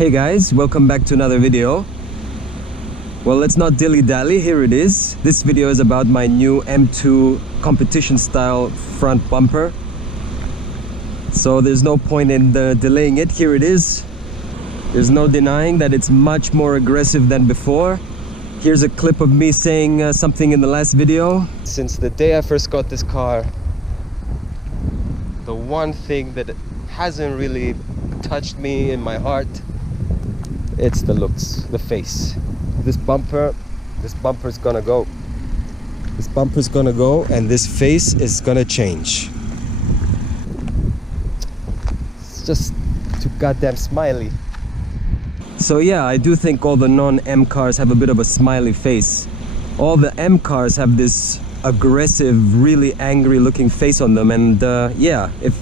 Hey guys, welcome back to another video. Well, let's not dilly-dally, here it is. This video is about my new M2 competition style front bumper. So there's no point in delaying it, here it is. There's no denying that it's much more aggressive than before. Here's a clip of me saying something in the last video. Since the day I first got this car, the one thing that hasn't really touched me in my heart, it's the looks, the face. This bumper's gonna go. This bumper's gonna go and this face is gonna change. It's just too goddamn smiley. So yeah, I do think all the non-M cars have a bit of a smiley face. All the M cars have this aggressive, really angry looking face on them, and yeah, if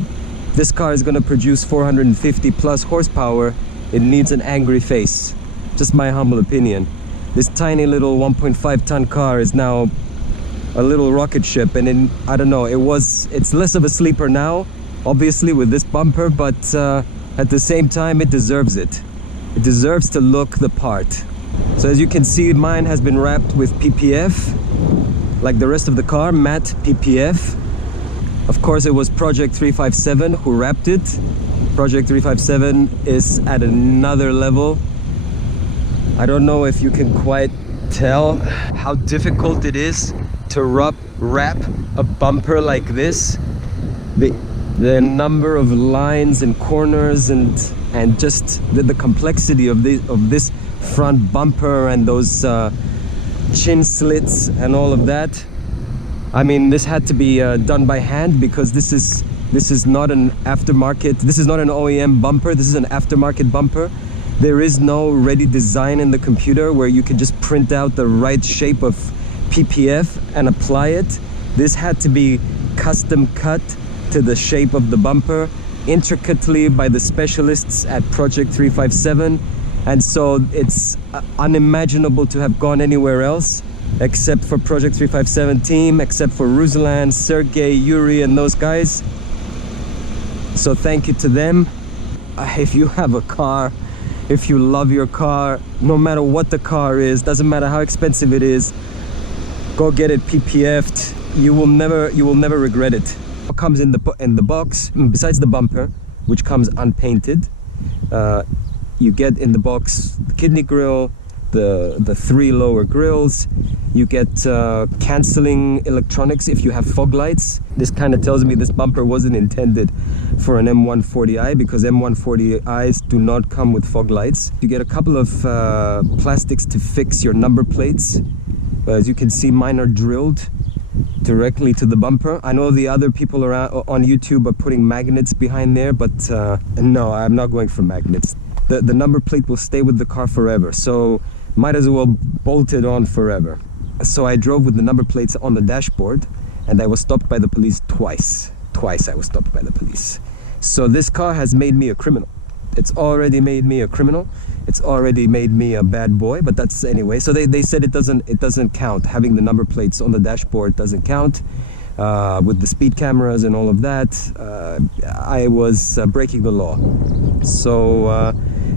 this car is gonna produce 450 plus horsepower, it needs an angry face. Just my humble opinion. This tiny little 1.5 ton car is now a little rocket ship, and I don't know, it's less of a sleeper now, obviously, with this bumper, but at the same time it deserves it. It deserves to look the part. So as you can see, mine has been wrapped with PPF, like the rest of the car, matte PPF. Of course, it was Project 357 who wrapped it. Project 357 is at another level. I don't know if you can quite tell how difficult it is to wrap a bumper like this. The number of lines and corners and just the complexity of this front bumper and those chin slits and all of that. I mean, this had to be done by hand, because this is not an aftermarket, this is not an OEM bumper, this is an aftermarket bumper. There is no ready design in the computer where you can just print out the right shape of PPF and apply it. This had to be custom cut to the shape of the bumper intricately by the specialists at Project 357, and so it's unimaginable to have gone anywhere else except for Project 357 team, except for Ruslan, Sergey, Yuri and those guys. So thank you to them. If you have a car, if you love your car, no matter what the car is, doesn't matter how expensive it is, go get it PPF'd. You will never regret it. What comes in the box, besides the bumper, which comes unpainted, you get in the box the kidney grille, the 3 lower grills. You get cancelling electronics if you have fog lights. This kind of tells me this bumper wasn't intended for an M140i, because M140i's do not come with fog lights. You get a couple of plastics to fix your number plates. As you can see, mine are drilled directly to the bumper. I know the other people around on YouTube are putting magnets behind there, but no, I'm not going for magnets. The number plate will stay with the car forever, so might as well bolt it on forever. So I drove with the number plates on the dashboard, and I was stopped by the police twice. Twice I was stopped by the police. So this car has made me a criminal. It's already made me a criminal. It's already made me a bad boy, but that's anyway. So they said it doesn't count. Having the number plates on the dashboard doesn't count. With the speed cameras and all of that, I was breaking the law. So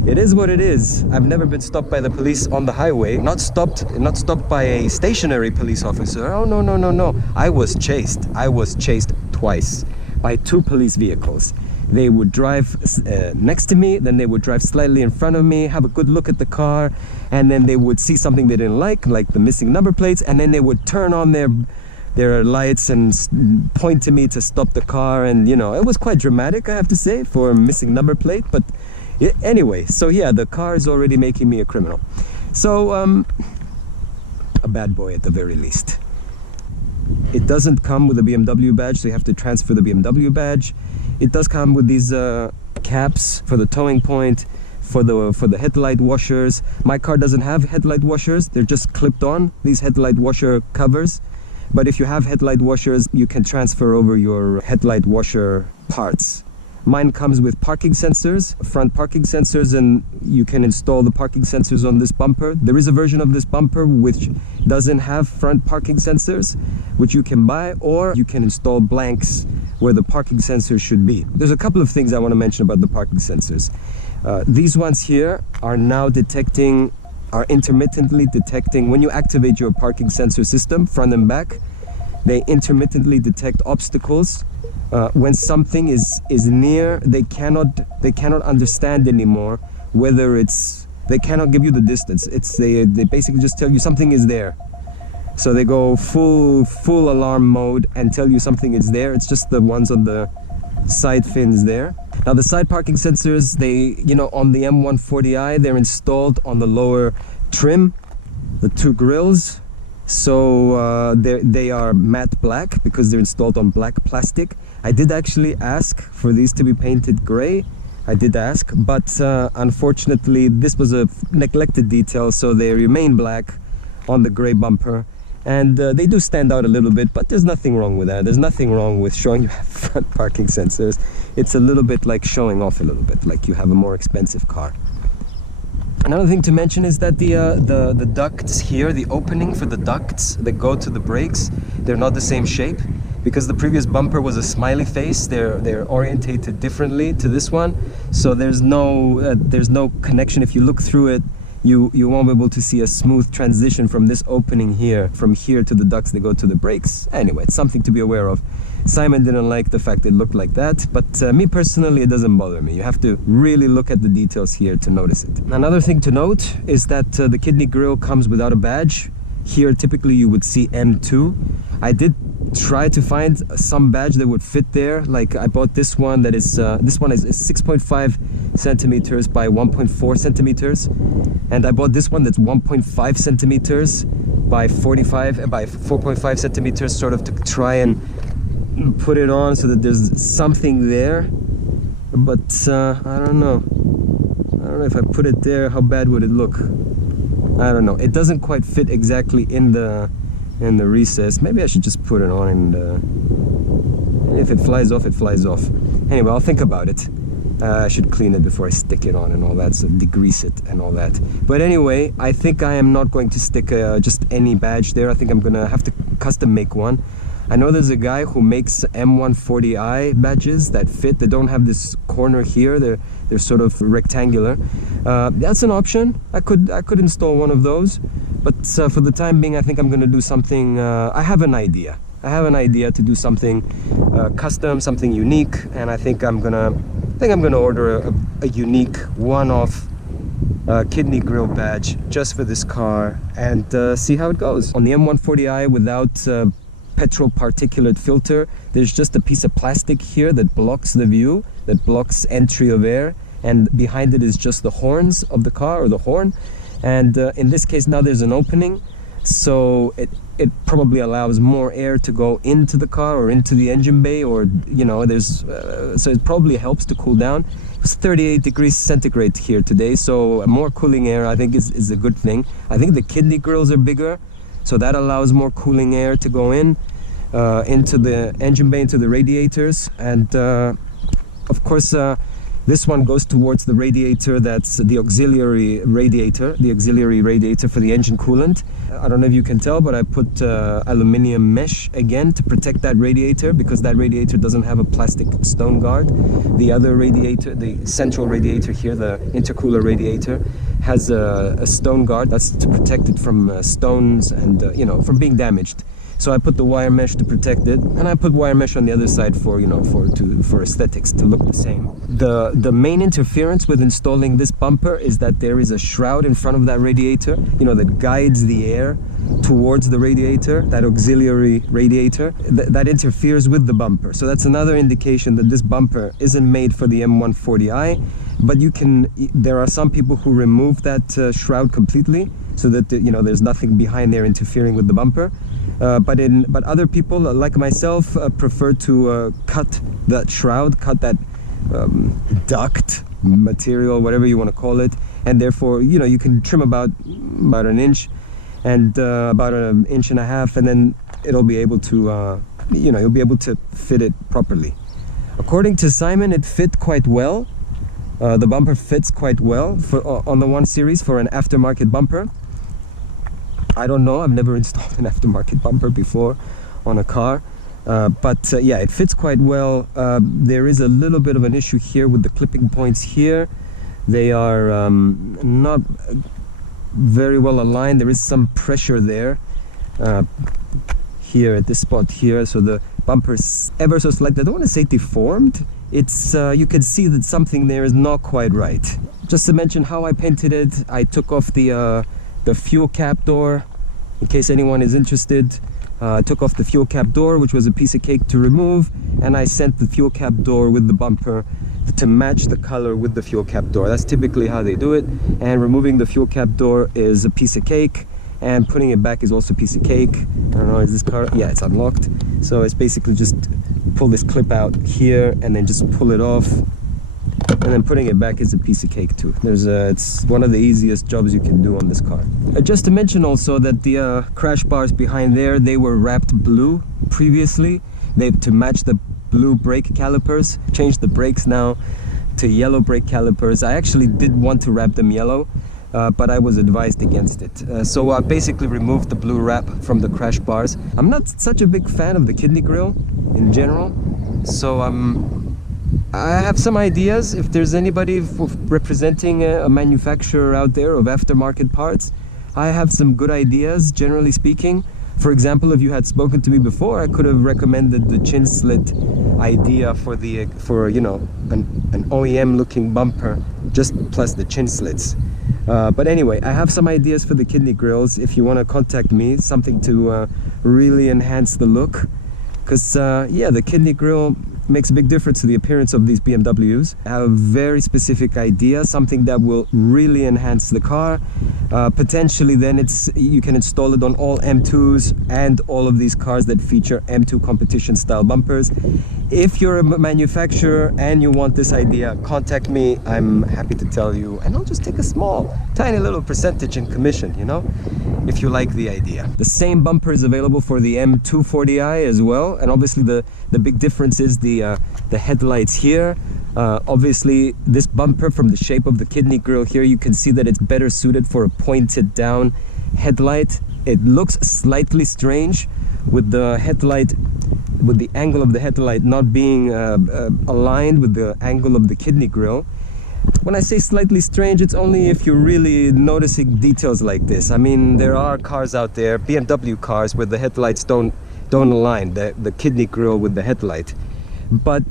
it is what it is. I've never been stopped by the police on the highway. Not stopped by a stationary police officer. Oh no. I was chased twice by 2 police vehicles. They would drive next to me, then they would drive slightly in front of me, have a good look at the car, and then they would see something they didn't like the missing number plates, and then they would turn on their lights and point to me to stop the car. And you know, it was quite dramatic, I have to say, for a missing number plate. But anyway, so yeah, the car is already making me a criminal. So a bad boy at the very least. It doesn't come with a BMW badge, so you have to transfer the BMW badge. It does come with these caps for the towing point, for the headlight washers. My car doesn't have headlight washers, they're just clipped on, these headlight washer covers. But if you have headlight washers, you can transfer over your headlight washer parts. Mine comes with parking sensors, front parking sensors, and you can install the parking sensors on this bumper. There is a version of this bumper which doesn't have front parking sensors, which you can buy, or you can install blanks where the parking sensors should be. There's a couple of things I want to mention about the parking sensors. These ones here are now are intermittently detecting, when you activate your parking sensor system, front and back, they intermittently detect obstacles. When something is near, they cannot understand anymore whether they cannot give you the distance. They basically just tell you something is there. So they go full alarm mode and tell you something is there. It's just the ones on the side fins there. Now the side parking sensors, on the M140i, they're installed on the lower trim, the two grills. So they are matte black because they're installed on black plastic. I did actually ask for these to be painted gray. I did ask, but unfortunately this was a neglected detail, so they remain black on the gray bumper. And they do stand out a little bit, but there's nothing wrong with that. There's nothing wrong with showing you have front parking sensors. It's a little bit like showing off a little bit, like you have a more expensive car. Another thing to mention is that the ducts here, the opening for the ducts that go to the brakes, they're not the same shape. Because the previous bumper was a smiley face, they're orientated differently to this one. So there's no connection. If you look through it, you won't be able to see a smooth transition from this opening here, from here to the ducts that go to the brakes. Anyway, it's something to be aware of. Simon didn't like the fact it looked like that, but me personally, it doesn't bother me. You have to really look at the details here to notice it. Another thing to note is that the kidney grille comes without a badge. Here, typically you would see M2. I did try to find some badge that would fit there. Like I bought this one that is, this one is 6.5 centimeters by 1.4 centimeters. And I bought this one that's 1.5 centimeters by 4.5 centimeters, sort of to try and put it on so that there's something there. But I don't know if I put it there, how bad would it look? I don't know. It doesn't quite fit exactly in the recess. Maybe I should just put it on, and if it flies off, it flies off. Anyway, I'll think about it. I should clean it before I stick it on and all that, so degrease it and all that. But anyway, I think I am not going to stick just any badge there. I think I'm gonna have to custom make one. I know there's a guy who makes M140i badges that fit. They don't have this corner here. They're sort of rectangular. That's an option. I could install one of those. But for the time being, I think I'm going to do something. I have an idea. To do something custom, something unique, and I think I'm gonna order a unique one-off kidney grille badge just for this car and see how it goes. On the M140i without petrol particulate filter, there's just a piece of plastic here that blocks the view, that blocks entry of air, and behind it is just the horns of the car, or the horn. And in this case now there's an opening, so it probably allows more air to go into the car or into the engine bay, or so it probably helps to cool down. It's 38 degrees centigrade here today, so more cooling air I think is a good thing. I think the kidney grills are bigger, so that allows more cooling air to go into the engine bay, into the radiators. And of course this one goes towards the radiator, that's the auxiliary radiator for the engine coolant. I don't know if you can tell, but I put aluminum mesh again to protect that radiator, because that radiator doesn't have a plastic stone guard. The other radiator, the central radiator here, the intercooler radiator, has a stone guard. That's to protect it from stones and from being damaged. So I put the wire mesh to protect it, and I put wire mesh on the other side for aesthetics, to look the same. The main interference with installing this bumper is that there is a shroud in front of that radiator, that guides the air towards the radiator, that auxiliary radiator, that interferes with the bumper. So that's another indication that this bumper isn't made for the M140i, but there are some people who remove that shroud completely, so that there's nothing behind there interfering with the bumper. But other people like myself prefer to cut that shroud, cut that duct material, whatever you want to call it, and therefore you can trim about an inch and about an inch and a half, and then it'll be able to you'll be able to fit it properly. According to Simon, it fit quite well. The bumper fits quite well on the 1 Series for an aftermarket bumper. I don't know, I've never installed an aftermarket bumper before on a car, but yeah, it fits quite well. There is a little bit of an issue here with the clipping points here. They are not very well aligned. There is some pressure there here at this spot here, so the bumper is ever so slightly, I don't want to say deformed. It's you can see that something there is not quite right. Just to mention how I painted it, I took off the fuel cap door, in case anyone is interested. I took off the fuel cap door, which was a piece of cake to remove, and I sent the fuel cap door with the bumper to match the color with the fuel cap door. That's typically how they do it, and removing the fuel cap door is a piece of cake, and putting it back is also a piece of cake. I don't know, is this car? Yeah, it's unlocked. So it's basically just pull this clip out here and then just pull it off, and then putting it back is a piece of cake too. It's one of the easiest jobs you can do on this car. Just to mention also that the crash bars behind there, they were wrapped blue previously. To match the blue brake calipers, changed the brakes now to yellow brake calipers. I actually did want to wrap them yellow, but I was advised against it. So I basically removed the blue wrap from the crash bars. I'm not such a big fan of the kidney grille in general, so I have some ideas. If there's anybody representing a manufacturer out there of aftermarket parts, I have some good ideas, generally speaking. For example, if you had spoken to me before, I could have recommended the chin slit idea for you know, an OEM looking bumper, just plus the chin slits. But anyway, I have some ideas for the kidney grills. If you want to contact me, something to really enhance the look, because yeah, the kidney grill makes a big difference to the appearance of these BMWs. I have a very specific idea, something that will really enhance the car. Potentially then you can install it on all M2s and all of these cars that feature M2 competition style bumpers. If you're a manufacturer and you want this idea, contact me. I'm happy to tell you, and I'll just take a small, tiny little percentage in commission, you know, if you like the idea. The same bumper is available for the M240i as well, and obviously the big difference is the headlights here. Obviously this bumper, from the shape of the kidney grille here, you can see that it's better suited for a pointed down headlight. It looks slightly strange with the headlight, with the angle of the headlight not being aligned with the angle of the kidney grille. When I say slightly strange, it's only if you're really noticing details like this. I mean, there are cars out there, BMW cars, where the headlights don't align, the kidney grille with the headlight. But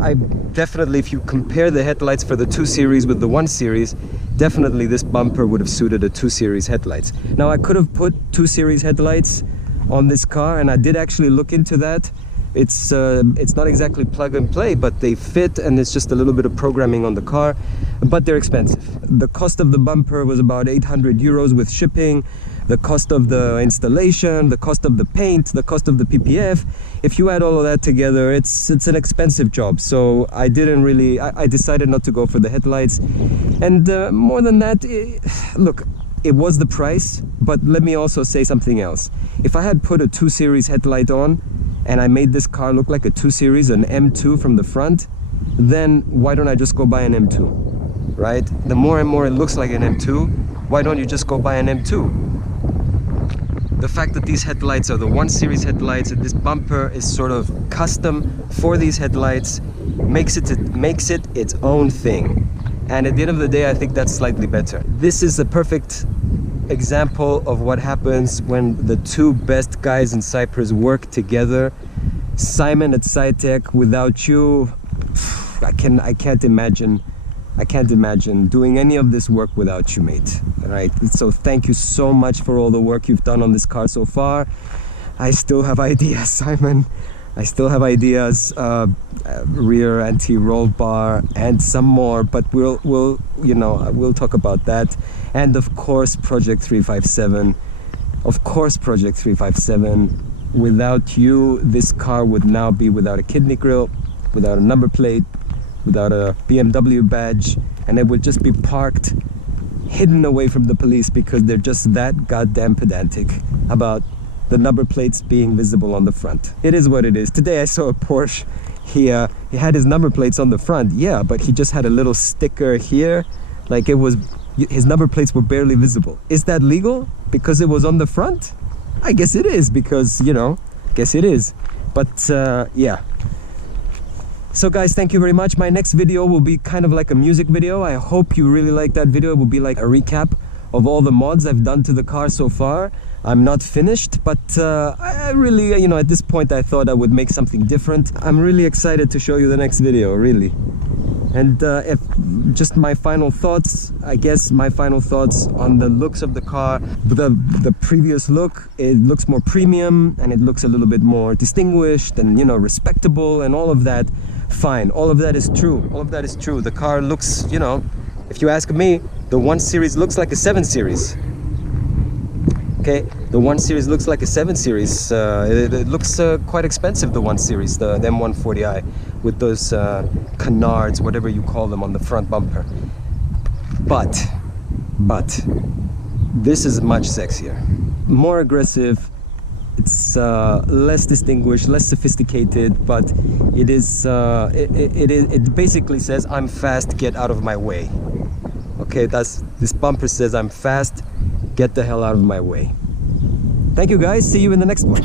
I definitely, if you compare the headlights for the 2 Series with the 1 Series, definitely this bumper would have suited a 2 Series headlights. Now, I could have put 2 Series headlights on this car, and I did actually look into that. It's not exactly plug and play, but they fit, and it's just a little bit of programming on the car, but they're expensive. The cost of the bumper was about 800 euros with shipping. The cost of the installation, the cost of the paint, the cost of the PPF, if you add all of that together, it's an expensive job. So I decided not to go for the headlights. And more than that, look, it was the price, but let me also say something else. If I had put a 2 Series headlight on and I made this car look like a 2 Series, an M2 from the front, then why don't I just go buy an M2, right? The more and more it looks like an M2, why don't you just go buy an M2? The fact that these headlights are the 1 Series headlights and this bumper is sort of custom for these headlights makes it its own thing. And at the end of the day, I think that's slightly better. This is a perfect example of what happens when the two best guys in Cyprus work together. Simon at SciTech, without you, I can't imagine doing any of this work without you, mate. All right, so thank you so much for all the work you've done on this car so far. I still have ideas, Simon. I still have ideas, rear anti-roll bar and some more, but we'll talk about that. And of course, Project 357. Of course, Project 357. Without you, this car would now be without a kidney grille, without a number plate, without a BMW badge, and it would just be parked hidden away from the police because they're just that goddamn pedantic about the number plates being visible on the front. It is what it is. Today I saw a Porsche. He had his number plates on the front, yeah, but he just had a little sticker here, like his number plates were barely visible. Is that legal because it was on the front? I guess it is, because, guess it is. But yeah. So guys, thank you very much. My next video will be kind of like a music video. I hope you really like that video. It will be like a recap of all the mods I've done to the car so far. I'm not finished, but I really, you know, at this point I thought I would make something different. I'm really excited to show you the next video, really. And if just my final thoughts, I guess my final thoughts on the looks of the car. The previous look, it looks more premium and it looks a little bit more distinguished and, you know, respectable and all of that. Fine, all of that is true. All of that is true. The car looks, you know, if you ask me, the 1 Series looks like a 7 Series. Okay, the 1 Series looks like a 7 Series. It looks quite expensive, the 1 Series, the M140i, with those canards, whatever you call them, on the front bumper. But this is much sexier, more aggressive. It's less distinguished, less sophisticated, but it is. It basically says, "I'm fast, get out of my way." Okay, this bumper says, "I'm fast, get the hell out of my way." Thank you guys. See you in the next one.